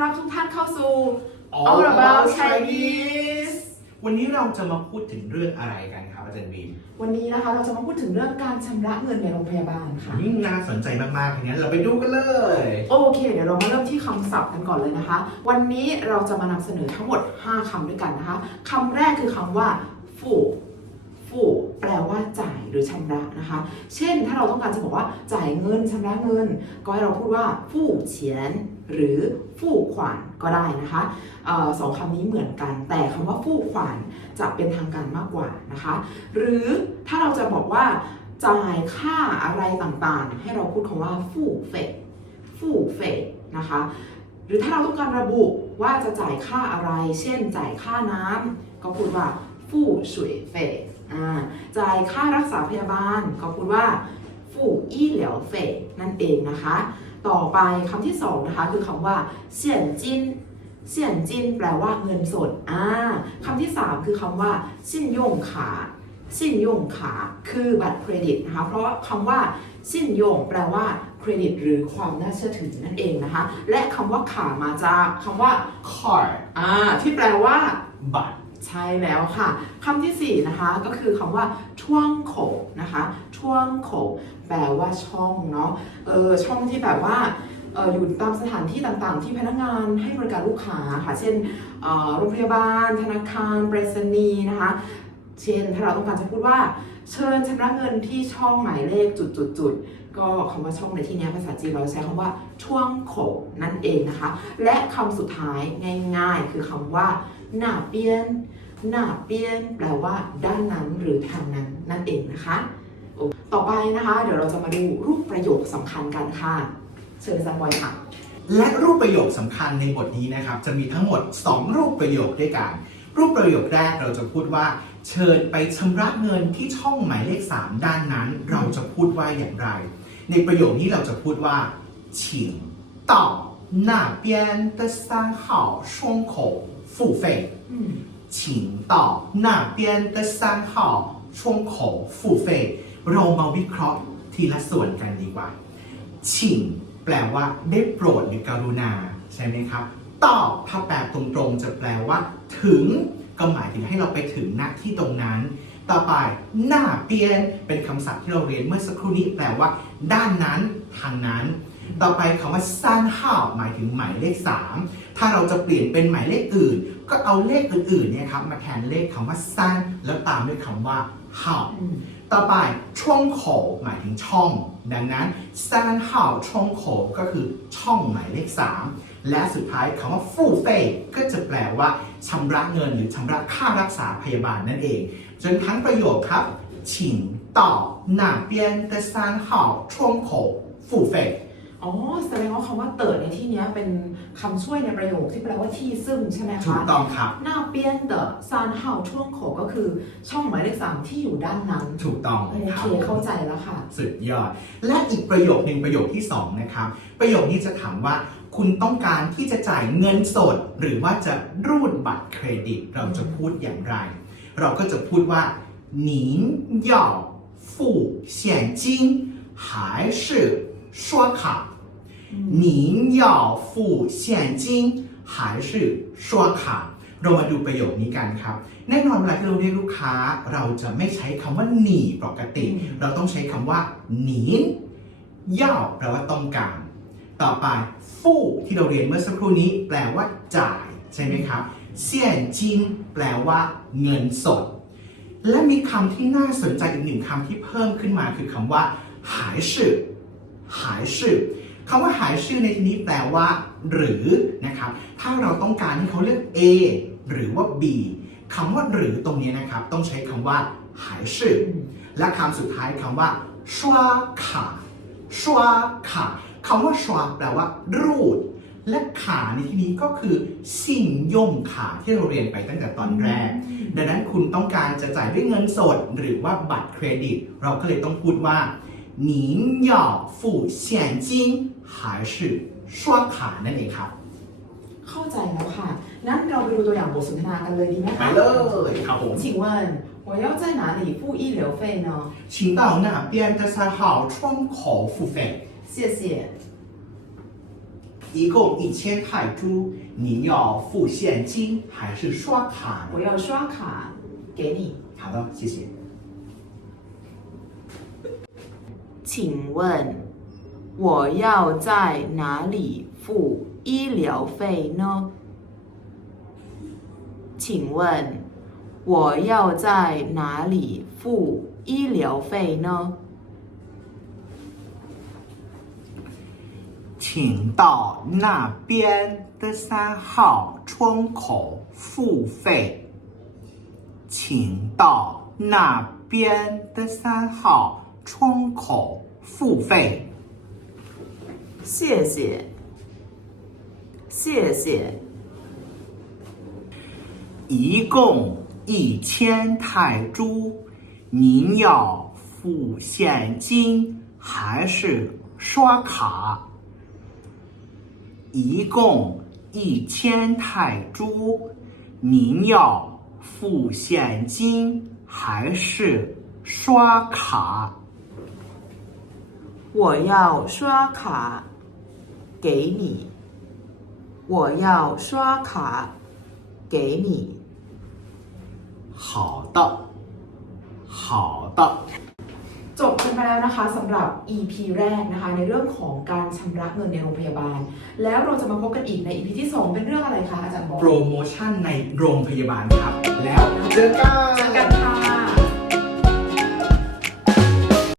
รับทุกท่านเข้าสู่ All About Chinese วันนี้เราจะมาพูดถึงเรื่องอะไรกันครับอาจารย์บีมวันนี้นะคะเราจะมาพูดถึงเรื่องการชำระเงินในโรงพยาบาลค่ะ ยิ่งน่าสนใจมากๆอย่างนั้นเราไปดูกันเลย โอเค เดี๋ยวเรามาเริ่มที่คำศัพท์กันก่อนเลยนะคะ วันนี้เราจะมานำเสนอทั้งหมด 5คำด้วยกันนะคะคำแรกคือคำว่าฟู่ฟู่แปลว่าจ่าย หรือชำระนะคะ เช่นถ้าเราต้องการจะบอกว่าจ่ายเงินชำระเงิน ก็ให้เราพูดว่าฟู่เฉียนหรือฟู่ขวานก็ได้นะคะออสองคำนี้เหมือนกัน แต่คำว่าฟู่ขวานจะเป็นทางการมากกว่านะคะ หรือถ้าเราจะบอกว่าจ่ายค่าอะไรต่างๆ ให้เราพูดคำว่าฟู่เฟยฟู่เฟยนะคะ หรือถ้าเราต้องการระบุว่าจะจ่ายค่าอะไร เช่น จ่ายค่าน้ำก็พูดว่าฟู่สวยเฟยอ่ จ่ายค่ารักษาพยาบาลก็พูดว่าฟู่อี้เหลียวเฟยนั่นเองนะคะ ต่อไปคำที่สองนะคะคือคำว่าเสี่ยนจินเสี่ยนจินแปลว่าเงินสดอ่าคำที่สามคือคำว่าสินยงขาสินยงขาคือบัตรเครดิตนะคะ เพราะว่าคำว่าสินโยงแปลว่าเครดิต หรือความน่าเชื่อถือนั่นเองนะคะ และคำว่าขามาจากคำว่า card อ่าที่แปลว่าบัตร ใช่แล้วค่ะคำที่สี่นะคะก็คือคำว่าช่วงโขนะคะช่วงโขแปลว่าช่องเนาะเออช่องที่แบบว่าอยู่ตามสถานที่ต่างๆ ที่พนักงานให้บริการลูกค้าค่ะ เช่นโรงพยาบาล ธนาคารไปรษณีย์นะคะ เช่นถ้าเราต้องการจะพูดว่า เชิญชำระเงินที่ช่องหมายเลขจุดๆๆก็คำว่าช่องในที่นี้ภาษาจีนเราใช้คำว่าช่วงโขนั่นเองนะคะ และคำสุดท้ายง่าย ๆ คือคำว่า หน้าเปี้ยนหน้าเปี้ยนแปลว่าด้านนั้นหรือทางนั้นนั่นเองนะคะโอต่อไปนะคะ เดี๋ยวเราจะมาดูรูปประโยคสำคัญกันค่ะ เชิญอาจารย์บอยค่ะ และรูปประโยคสำคัญในบทนี้นะครับ จะมีทั้งหมด 2 รูปประโยคด้วยกัน รูปประโยคแรกเราจะพูดว่า เชิญไปชำระเงินที่ช่องหมายเลข 3 ด้านนั้น เราจะพูดว่าอย่างไร ในประโยคนี้เราจะพูดว่า请到那边的三号窗口 付费อืม 请到那边的三号窗口付费เรามาวิเคราะห์ทีละส่วนกันดีกว่า ชิงแปลว่าได้โปรดหรือการุณา ใช่ไหมครับตอบถ้าแปลตรงๆ จะแปลว่า ถึง ก็หมายถึงให้เราไปถึงณที่ตรงนั้น ต่อไป หน้าเปียน เป็นคำศัพท์ที่เราเรียนเมื่อสักครู่นี้แปลว่า ด้านนั้น ทางนั้น ต่อไปคำว่าซานห้าวหมายถึงหมายเลข 3 ถ้าเราจะเปลี่ยนเป็นหมายเลขอื่น ก็เอาเลขอื่นๆเนี่ยครับมาแทนเลขคำว่าซานแล้วตามด้วยคำว่าห้าว อืม ต่อไปช่องโขหมายถึงช่อง ดังนั้นซานเห่าช่องโขก็คือช่องหมายเลข 3 และสุดท้ายคำว่าฟู่เฟ่ก็จะแปลว่าชำระเงินหรือชำระค่ารักษาพยาบาลนั่นเอง จนทั้งประโยคครับ请到那边的三号窗口付费 อ๋อแสดงว่าคำว่าเติร์ดในที่เนี้ยเป็นคำช่วยในประโยคที่แปลว่าที่ซึ่งใช่ไหม ถู คะ กต้องครับ หน้าเปี้ยนเดอะซานเฮาช่วงโขก็คือช่องหมายเลขสามที่อยู่ด้านนั้น ถูกต้อง โอ ค เครับ เข้าใจแล้วค่ะ สุดยอด และอีกประโยคหนึ่งประโยคที่สองนะครับ ประโยคนี้จะถามว่า คุณต้องการที่จะจ่ายเงินสด หรือว่าจะรูดบัตรเครดิต เราจะพูดอย่างไร เราก็จะพูดว่า您要付现金还是 刷卡您要付现金还是刷卡เรามาดูประโยคนี้กันครับ แน่นอนเวลาที่เราเรียกลูกค้า เราจะไม่ใช้คำว่าหนีปกติ อืม เราต้องใช้คำว่าหนีย่าแปลว่าต้องการ ต่อไปฟู่ที่เราเรียนเมื่อสักครู่นี้ แปลว่าจ่าย ใช่ไหมครับเซียนจินแปลว่าเงินสด และมีคำที่น่าสนใจอีกหนึ่งคำที่เพิ่มขึ้นมาคือคำว่าหายชื่อ หายชื่อคำว่าหายชื่อในที่นี้แปลว่า หรือนะครับ ถ้าเราต้องการให้เขาเลือก A หรือว่า B คำว่าหรือตรงนี้นะครับ ต้องใช้คำว่าหายชื่อและคำสุดท้ายคำว่าชวาขาชวาขาคำว่าชวาแปลว่า รูด และขาในที่นี้ก็คือ สิ่งย่อมขาที่เราเรียนไปตั้งแต่ตอนแรก ดังนั้นคุณต้องการจะจ่ายด้วยเงินสด หรือว่าบัตรเครดิต เราก็เลยต้องพูดว่า 您要付现金还是刷卡นั่นเองครับ เข้าใจแล้วค่ะ งั้นเราไปดูตัวอย่างบทสนทนากันเลยดีไหม ไป คะ เลยครับผม 请问我要在哪里付医疗费呢请到那边的三号窗口付费谢谢 一共一千泰铢，您要付现金还是刷卡呢我？要刷卡给你。好的，谢谢。 请问我要在哪里付医疗费呢？请问我要在哪里付医疗费呢？请到那边的三号窗口付费。请到那边的三号窗口付费。谢谢，谢谢。一共一千泰铢，您要付现金还是刷卡？一共一千泰铢，您要付现金还是刷卡？我要刷卡给你。我要刷卡给你。好的，好的。 จบกันไปแล้วนะคะสำหรับ EP แรกนะคะในเรื่องของการชำระเงินในโรงพยาบาล แล้วเราจะมาพบกันอีกใน EP ที่ 2 เป็นเรื่องอะไรคะอาจารย์บอ โปรโมชั่นในโรงพยาบาลครับ แล้วเจอกัน เจอกันค่ะ